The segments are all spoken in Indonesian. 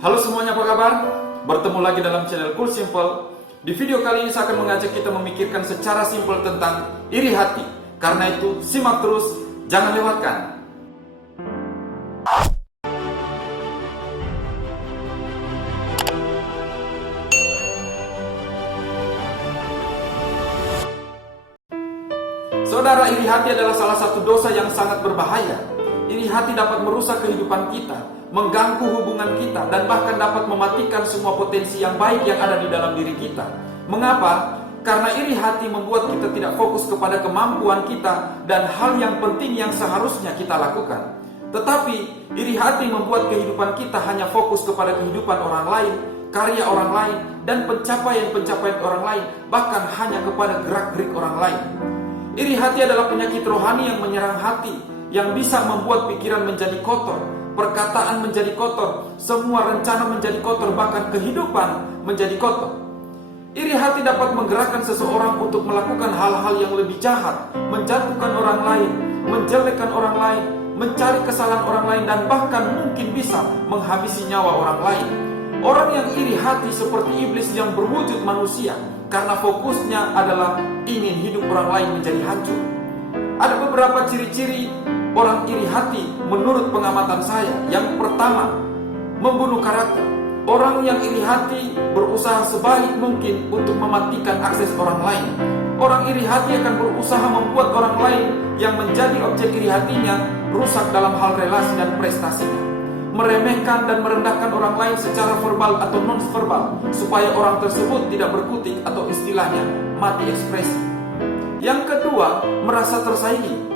Halo semuanya, apa kabar? Bertemu lagi dalam channel Cool Simple. Di video kali ini saya akan mengajak kita memikirkan secara simpel tentang iri hati. Karena itu, simak terus, jangan lewatkan. Saudara, iri hati adalah salah satu dosa yang sangat berbahaya. Iri hati dapat merusak kehidupan kita, mengganggu hubungan kita, dan bahkan dapat mematikan semua potensi yang baik yang ada di dalam diri kita. Mengapa? Karena iri hati membuat kita tidak fokus kepada kemampuan kita dan hal yang penting yang seharusnya kita lakukan. Tetapi, iri hati membuat kehidupan kita hanya fokus kepada kehidupan orang lain, karya orang lain, dan pencapaian-pencapaian orang lain, bahkan hanya kepada gerak-gerik orang lain. Iri hati adalah penyakit rohani yang menyerang hati, yang bisa membuat pikiran menjadi kotor, perkataan menjadi kotor, semua rencana menjadi kotor, bahkan kehidupan menjadi kotor. Iri hati dapat menggerakkan seseorang untuk melakukan hal-hal yang lebih jahat, menjatuhkan orang lain, menjelekkan orang lain, mencari kesalahan orang lain, dan bahkan mungkin bisa menghabisi nyawa orang lain. Orang yang iri hati seperti iblis yang berwujud manusia, karena fokusnya adalah ingin hidup orang lain menjadi hancur. Ada beberapa ciri-ciri orang iri hati menurut pengamatan saya. Yang pertama, membunuh karakter. Orang yang iri hati berusaha sebaik mungkin untuk mematikan akses orang lain. Orang iri hati akan berusaha membuat orang lain yang menjadi objek iri hatinya rusak dalam hal relasi dan prestasinya. Meremehkan dan merendahkan orang lain secara verbal atau non-verbal, supaya orang tersebut tidak berkutik atau istilahnya mati ekspresi. Yang kedua, merasa tersaingi.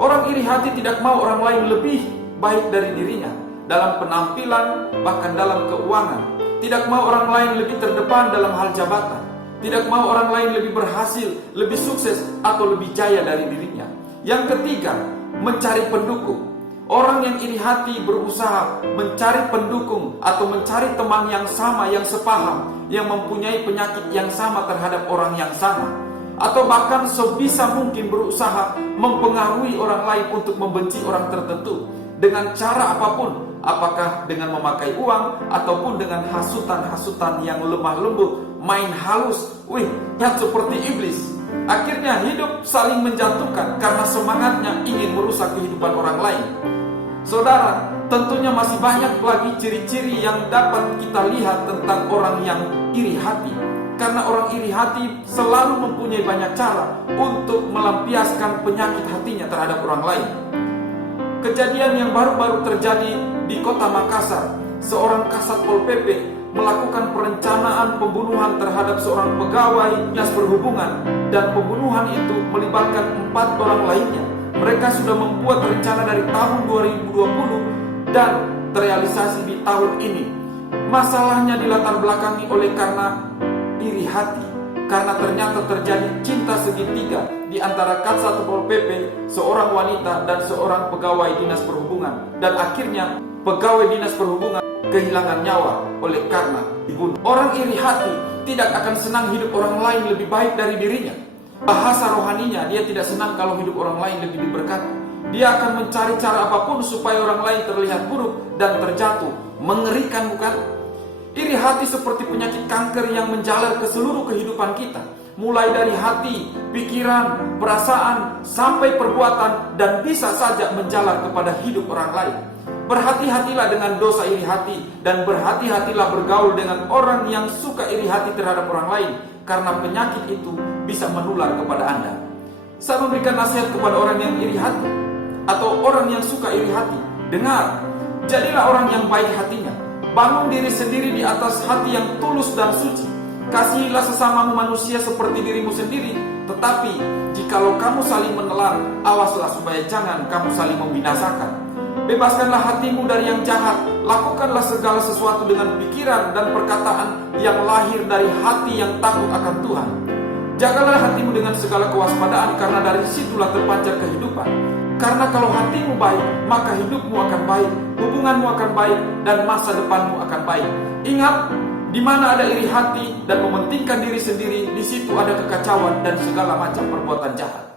Orang iri hati tidak mau orang lain lebih baik dari dirinya dalam penampilan, bahkan dalam keuangan. Tidak mau orang lain lebih terdepan dalam hal jabatan. Tidak mau orang lain lebih berhasil, lebih sukses, atau lebih jaya dari dirinya. Yang ketiga, mencari pendukung. Orang yang iri hati berusaha mencari pendukung atau mencari teman yang sama, yang sepaham, yang mempunyai penyakit yang sama terhadap orang yang sama, atau bahkan sebisa mungkin berusaha mempengaruhi orang lain untuk membenci orang tertentu dengan cara apapun, apakah dengan memakai uang ataupun dengan hasutan-hasutan yang lemah lembut, main halus, yang seperti iblis. Akhirnya hidup saling menjatuhkan karena semangatnya ingin merusak kehidupan orang lain. Saudara, tentunya masih banyak lagi ciri-ciri yang dapat kita lihat tentang orang yang iri hati. Karena orang iri hati selalu mempunyai banyak cara untuk melampiaskan penyakit hatinya terhadap orang lain. Kejadian yang baru-baru terjadi di kota Makassar, seorang kasat Pol PP melakukan perencanaan pembunuhan terhadap seorang pegawai Dinas Perhubungan, dan pembunuhan itu melibatkan 4 orang lainnya. Mereka sudah membuat rencana dari tahun 2020 dan terrealisasi di tahun ini. Masalahnya dilatar belakangi oleh karena iri hati, karena ternyata terjadi cinta segitiga di antara Kasat Pol PP, seorang wanita, dan seorang pegawai Dinas Perhubungan. Dan akhirnya pegawai Dinas Perhubungan kehilangan nyawa oleh karena dibunuh. Orang iri hati tidak akan senang hidup orang lain lebih baik dari dirinya. Bahasa rohaninya, dia tidak senang kalau hidup orang lain lebih diberkati. Dia akan mencari cara apapun supaya orang lain terlihat buruk dan terjatuh. Mengerikan, bukan? Iri hati seperti penyakit kanker yang menjalar ke seluruh kehidupan kita, mulai dari hati, pikiran, perasaan, sampai perbuatan, dan bisa saja menjalar kepada hidup orang lain. Berhati-hatilah dengan dosa iri hati, dan berhati-hatilah bergaul dengan orang yang suka iri hati terhadap orang lain, karena penyakit itu bisa menular kepada Anda. Saya memberikan nasihat kepada orang yang iri hati atau orang yang suka iri hati. Dengar, jadilah orang yang baik hatinya. Bangun diri sendiri di atas hati yang tulus dan suci. Kasihilah sesamamu manusia seperti dirimu sendiri. Tetapi jikalau kamu saling menelan, awaslah supaya jangan kamu saling membinasakan. Bebaskanlah hatimu dari yang jahat. Lakukanlah segala sesuatu dengan pikiran dan perkataan yang lahir dari hati yang takut akan Tuhan. Jagalah hatimu dengan segala kewaspadaan, karena dari situlah terpancar kehidupan. Karena kalau hatimu baik, maka hidupmu akan baik, hubunganmu akan baik, dan masa depanmu akan baik. Ingat, di mana ada iri hati dan mementingkan diri sendiri, di situ ada kekacauan dan segala macam perbuatan jahat.